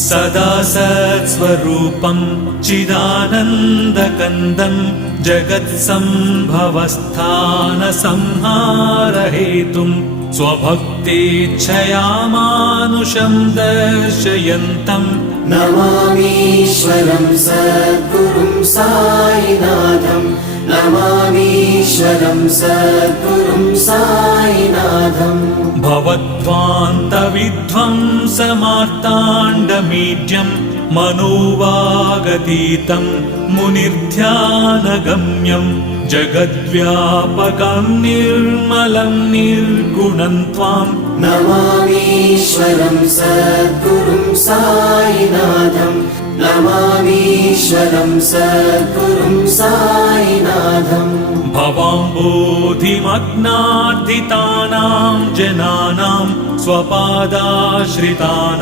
सदा सत्स्वरूपं चिदानन्दकन्दं जगत्सम्भवस्थानसंहारहेतुं स्वभक्तेच्छया मानुषं दर्शयन्तम् नमामीश्वरं सद्गुरुं साईनाथं नमामीश्वरं सद्गुरुं साईनाथम् भवध्वान्तविध्वंसमार्ताण्डमीड्यं मनोवागतीतं मुनिर्ध्यानगम्यं जगद्व्यापकं निर्मलं निर्गुणं त्वां नमामीश्वरं सद्गुरुं साईनाथं नमामीश्वरं सद्गुरुं साईनाथम् भवाम्बोधिमग्नार्दितानां जनानां स्वपादाश्रितानां